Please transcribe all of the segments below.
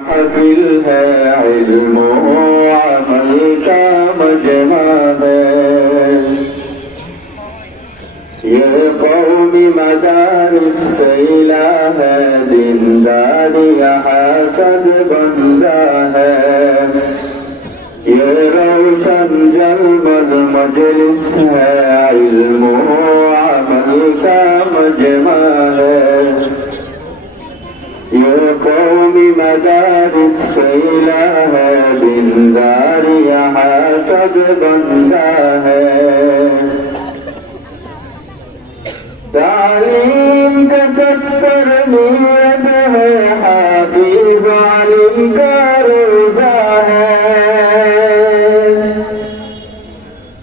محفل ہے علم و عمل کا مجمع ہے، یہ قومی مدارس پھیلا ہے، دیندار یہاں سد بندہ ہے، یہ روشن جلوہ مجلس ہے، علم و عمل کا مجمع ہے، یہ قومی مدارس پھیلا ہے، دیندار یہاں سد بندہ ہے، تعلیم کا 70 نیت ہے، حافظ عالم کا روزہ ہے،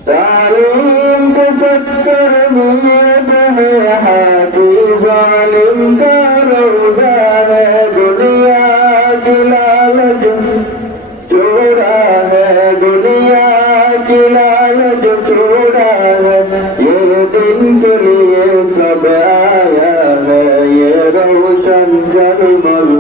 تعلیم کا 70 نیت ہے، حافظ عالم کا روزہ ہے، دنیا کی لالچ چھوڑا ہے، دنیا کی لالچ چھوڑا ہے، یہ دن کے لیے سب آیا ہے، یہ روشن جلمل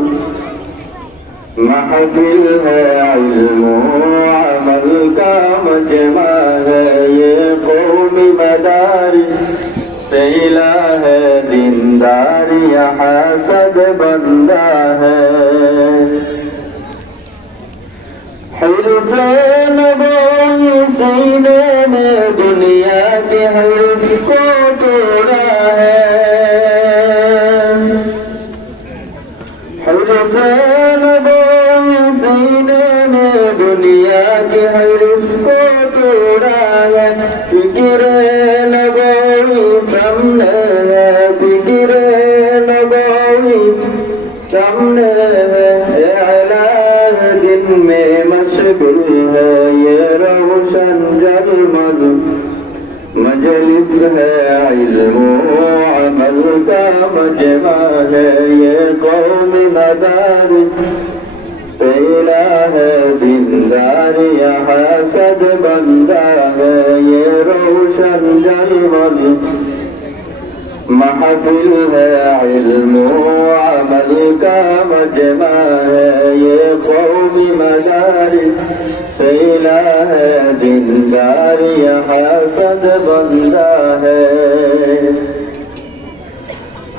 محفل ہے، علم و عمل کا مجمع ہے، یہ قومی مدارس پھیلا ہے، دیندار یہاں سد بندہ ہے، حرص نبوی سینے میں دنیا کے حرص کو توڑا ہے، حرص نبوی سینے میں دنیا کے حرص کو توڑا ہے، فکر نبوی سامنے ہے، فکر نبوی سامنے ہے، اعلان دن میں مشغول ہے، یہ روشن جلمل مجلس ہے، علم و عمل کا مجمع ہے، یہ قومی مدارس پھیلا ہے، دیندار یہاں سد بندہ ہے، یہ روشن جلمل محفل ہے، علم و عمل کا مجمع ہے، یہ قومی مدارس پھیلا ہے، دیندار یہاں سد بندہ ہے،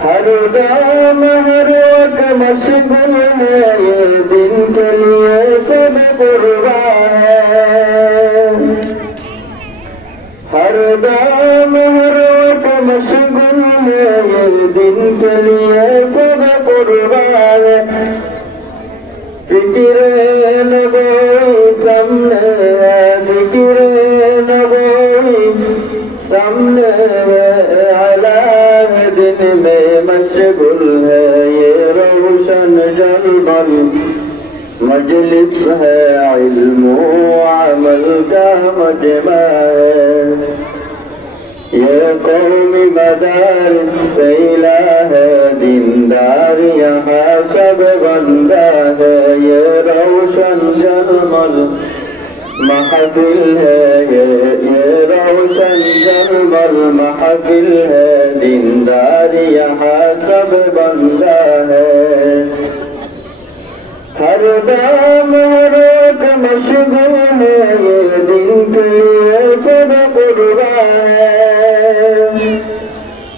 ہر دم ہر وقت مشغول ہے، یہ دن کے لیے سب قربان ہے، ہر دم ہر وقت مشغول ہے، یہ دن کے لیے سب قربان ہے، فکر نبوی سامنے ہے، فکر نبوی سامنے ہے، اعلان دن میں مشغول ہے، یہ روشن جلمل مجلس ہے، علم و عمل کا مجمع ہے، یہ قومی مدارس پھیلا ہے، دیندار یہاں سب بندہ ہے، یہ روشن جلمل محفل ہے، یہ روشن جلمل محفل ہے، دیندار یہاں سب بندہ ہے، ہر دم ہر وقت مشغول ہے، یہ دن کے لیے سب قربان ہے،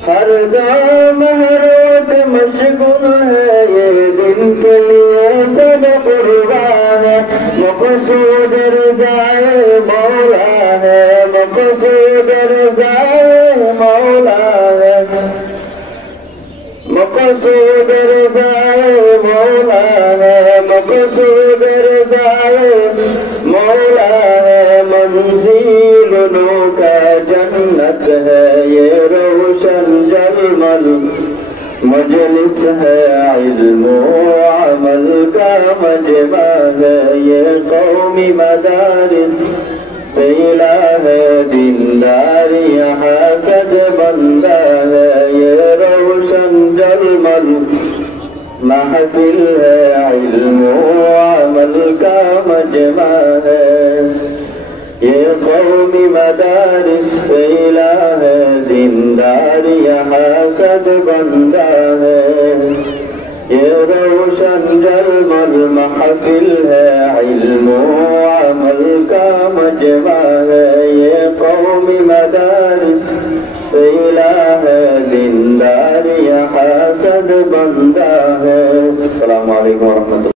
ہر دم ہر وقت مشغول ہے، یہ دن کے لیے سب قربان ہے، مقصود رضائے مولا ہے، مقصود رضائے مولا ہے، مقصود رضائے مولا ہے، مقصود رضائے مولا ہے، منزل نو کا جنت ہے، یہ روشن جلمل مجلس ہے، علم و عمل کا مجمع ہے، یہ قومی مدارس پھیلا ہے، دیندار یہاں سد بندہ ہے، یہ روشن جلمل محفل ہے، علم و عمل کا مجمع ہے، یہ قومی مدارس پھیلا ہے، دیندار یہاں سد بندہ ہے، یہ روشن جلمل محفل ہے، علم و عمل کا مجمع ہے، یہ قومی مدارس سیلا ہے، دیندار یہاں صد بندہ ہے۔ السلام علیکم۔